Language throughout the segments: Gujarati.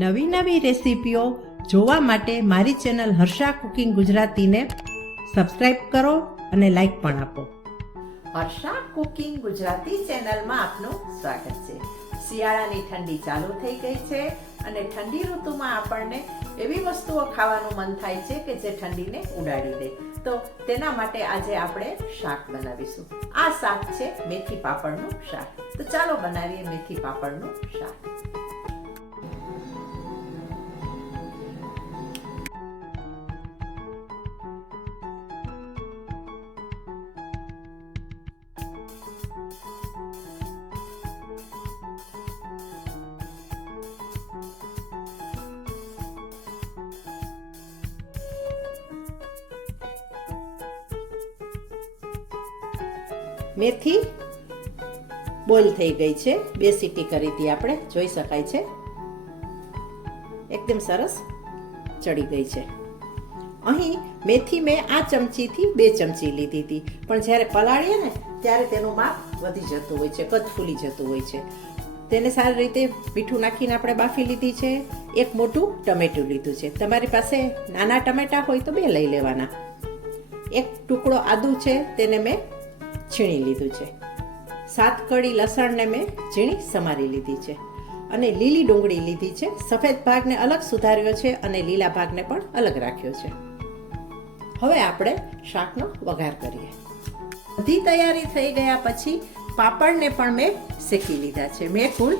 નવી નવી રેસીપીઓ જોવા માટે મારી ચેનલ હર્ષા કુકિંગ ગુજરાતીને સબસ્ક્રાઇબ કરો અને લાઈક પણ આપો. હર્ષા કુકિંગ ગુજરાતી ચેનલમાં આપનું સ્વાગત છે. શિયાળાની ઠંડી ચાલુ થઈ ગઈ છે અને ઠંડી ઋતુમાં આપણને એવી વસ્તુઓ ખાવાનું મન થાય છે કે જે ઠંડીને ઉડાડી દે. તો તેના માટે આજે આપણે શાક બનાવીશું. આ શાક છે મેથી પાપડનું શાક. તો ચાલો બનાવીએ મેથી પાપડનું શાક. મેથી બોઇલ થઈ ગઈ છે, 2 સીટી કરી હતી આપણે, જોઈ શકાય છે એકદમ સરસ ચડી ગઈ છે. અહીં મેથી મેં આ ચમચીથી 2 ચમચી લીધી હતી, પણ જ્યારે પલાળીએ ને ત્યારે તેનું માપ વધી જતું હોય છે, કદ ફૂલી જતું હોય છે. તેને સારી રીતે મીઠું નાખીને આપણે બાફી લીધી છે. એક મોટું ટમેટું લીધું છે. તમારી પાસે નાના ટમેટા હોય તો 2 લઈ લેવાના. એક ટુકડો આદુ છે, તેને મેં છીણી લીધું છે. 7 કળી લસણને મેં ઝીણી સમારી લીધી છે અને લીલી ડુંગળી લીધી છે. સફેદ ભાગને અલગ સુધાર્યો છે અને લીલા ભાગને પણ અલગ રાખ્યો છે. હવે આપણે શાકનો વઘાર કરીએ. બધી તૈયારી થઈ ગયા પછી પાપડને પણ મેં શેકી લીધા છે. મેં કુલ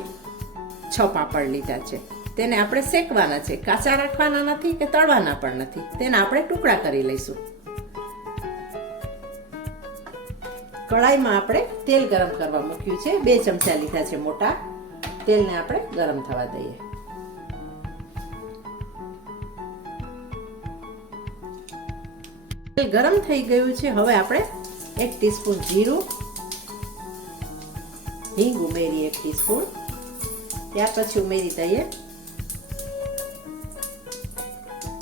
6 પાપડ લીધા છે. તેને આપણે શેકવાના છે, કાચા રાખવાના નથી કે તળવાના પણ નથી. તેને આપણે ટુકડા કરી લઈશું. કડાઈમાં આપણે તેલ ગરમ કરવા મૂક્યું છે. 2 ચમચા લીધા છે મોટા. તેલને આપણે ગરમ થવા દઈએ. તેલ ગરમ થઈ ગયું છે. હવે આપણે 1 ટીસ્પૂન જીરું, હિંગ ઉમેરી 1 ટીસ્પૂન. ત્યાર પછી ઉમેરી દઈએ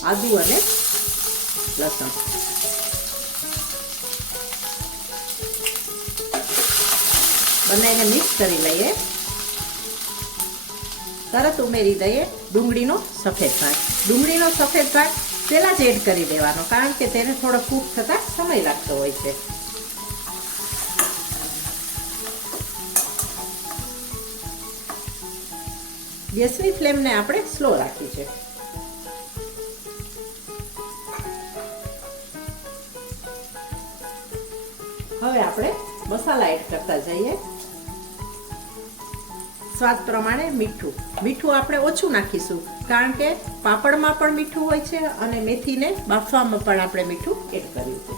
આદુ અને લસણ. બંનેને મિક્સ કરી લઈએ. તરત ઉમેરી દઈએ ડુંગળીનો સફેદ ભાગ. ડુંગળીનો સફેદ ભાગ પહેલા જ એડ કરી દેવાનો, કારણ કે તેને થોડો કૂક થતા સમય લાગતો હોય છે. ગેસની ફ્લેમને આપણે સ્લો રાખી છે. હવે આપણે મસાલા એડ કરતા જઈએ. સ્વાદ પ્રમાણે મીઠું. મીઠું આપણે ઓછું નાખીશું, કારણ કે પાપડમાં પણ મીઠું હોય છે અને મેથીને બાફવામાં પણ આપણે મીઠું એડ કર્યું છે,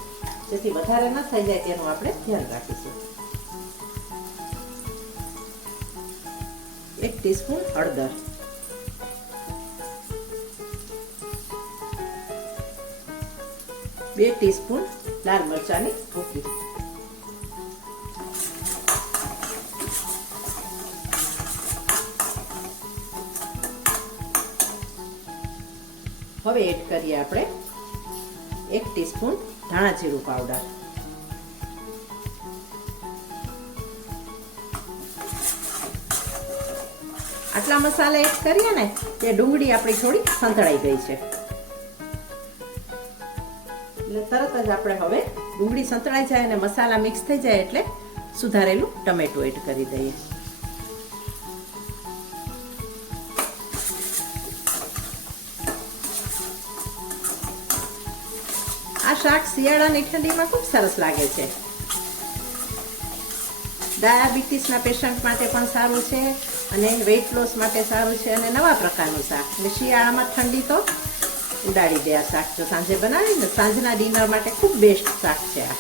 જેથી વધારે ન થઈ જાય તેનું આપણે ધ્યાન રાખીશું. 1 ટીસ્પૂન હળદર, 2 ટીસ્પૂન લાલ મરચાંની ભૂકી. હવે એડ કરીએ આપણે 1 ટીસ્પૂન ધાણા જીરું પાવડર. આટલા મસાલા એડ કરીએ ને તે ડુંગળી આપણી થોડી સંતળાઈ ગઈ છે, એટલે તરત જ આપણે હવે ડુંગળી સંતળાઈ જાય અને મસાલા મિક્સ થઈ જાય એટલે સુધારેલું ટમેટું એડ કરી દઈએ. આ શાક શિયાળાની ઠંડીમાં ખૂબ સરસ લાગે છે. ડાયાબિટીસના પેશન્ટ માટે પણ સારું છે અને વેઇટ લોસ માટે સારું છે અને નવા પ્રકારનું શાક. અને શિયાળામાં ઠંડી તો ઉડાડી દે આ શાક. જો સાંજે બનાવીને સાંજના ડિનર માટે ખૂબ બેસ્ટ શાક છે આ.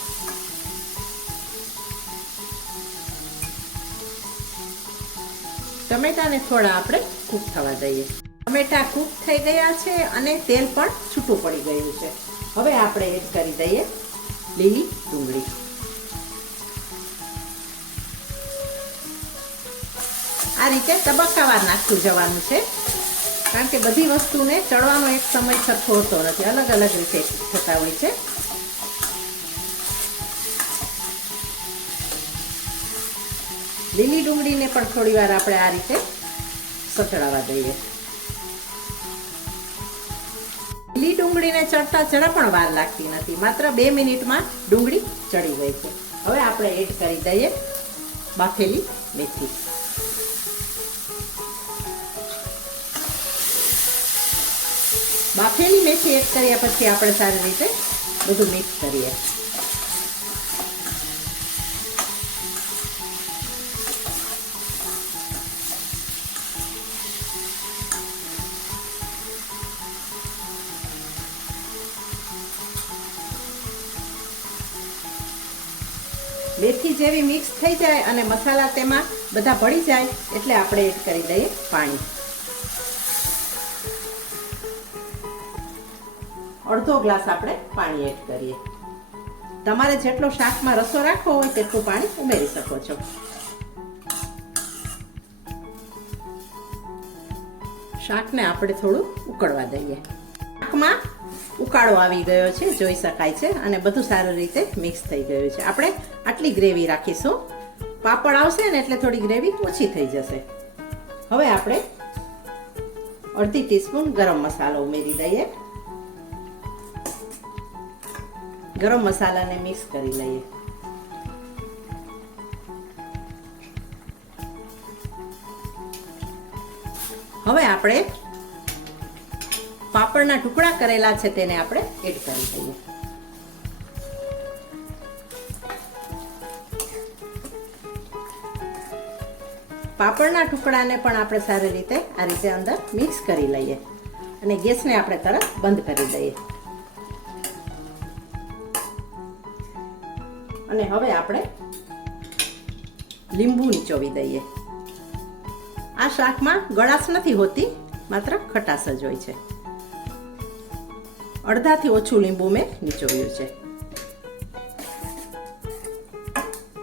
ટમેટાને થોડા આપણે કૂક થવા દઈએ. ટમેટા કૂક થઈ ગયા છે અને તેલ પણ છૂટું પડી ગયું છે. હવે આપણે એડ કરી દઈએ લીલી ડુંગળી. આ રીતે તબક્કાવાર નાખતું જવાનું છે, કારણ કે બધી વસ્તુને ચડવાનો એક સમય સરખો હોતો નથી, અલગ અલગ રીતે થતા હોય છે. લીલી ડુંગળીને પણ થોડી વાર આપણે આ રીતે સતળાવા દઈએ. લીલી ડુંગળીને ચડતા જરા પણ વાર લાગતી નથી, માત્ર 2 મિનિટમાં ડુંગળી ચડી ગઈ છે. હવે આપણે એડ કરી દઈએ બાફેલી મેથી. બાફેલી મેથી એડ કર્યા પછી આપણે સારી રીતે બધું મિક્સ કરીએ. મેથી જેવી મિક્સ થઈ જાય અને મસાલા તેમાં બધા ભળી જાય એટલે આપણે એડ કરી દઈએ પાણી. અડધો ગ્લાસ આપણે પાણી એડ કરીએ. તમારે જેટલો શાકમાં રસો રાખવો હોય તેટલું પાણી ઉમેરી શકો છો. શાકને આપણે થોડું ઉકળવા દઈએ. શાકમાં ઉકાળો આવી ગયો છે, જોઈ શકાય છે, અને બધું સારી રીતે મિક્સ થઈ ગયું છે. આપણે આટલી ગ્રેવી રાખીશું. પાપડ આવશે ને એટલે થોડી ગ્રેવી ઓછી થઈ જશે. હવે આપણે અડધી ટીસ્પૂન ગરમ મસાલો ઉમેરી દઈએ. ગરમ મસાલાને મિક્સ કરી લઈએ. હવે આપણે પાપડના ટુકડા કરેલા છે તેને આપણે એડ કરી દઈએ. પાપડના ટુકડાને પણ આપણે સારી રીતે આ રીતે અંદર મિક્સ કરી લઈએ અને ગેસને આપણે તરત બંધ કરી દઈએ. અને હવે આપણે લીંબુ નીચોવી દઈએ. આ શાકમાં ગળાશ નથી હોતી, માત્ર ખટાશ જ હોય છે. અડધાથી ઓછું લીંબુ મેં નીચોવ્યું છે.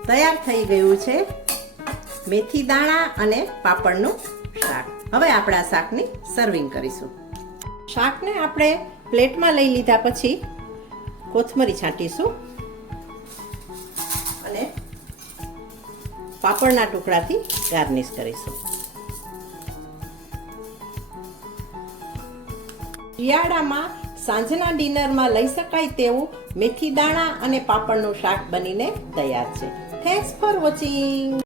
તૈયાર થઈ ગયું છે મેથી દાણા અને પાપડનું શાક. હવે આપણે આ શાકની સર્વિંગ કરીશું. શાકને આપણે પ્લેટમાં લઈ લીધા પછી કોથમરી છાંટીશું અને પાપડના ટુકડાથી ગાર્નિશ કરીશું. શિયાળામાં સાંજના ડિનરમાં લઈ શકાય તેવું મેથી દાણા અને પાપડનું શાક બનીને તૈયાર છે. Thanks for watching.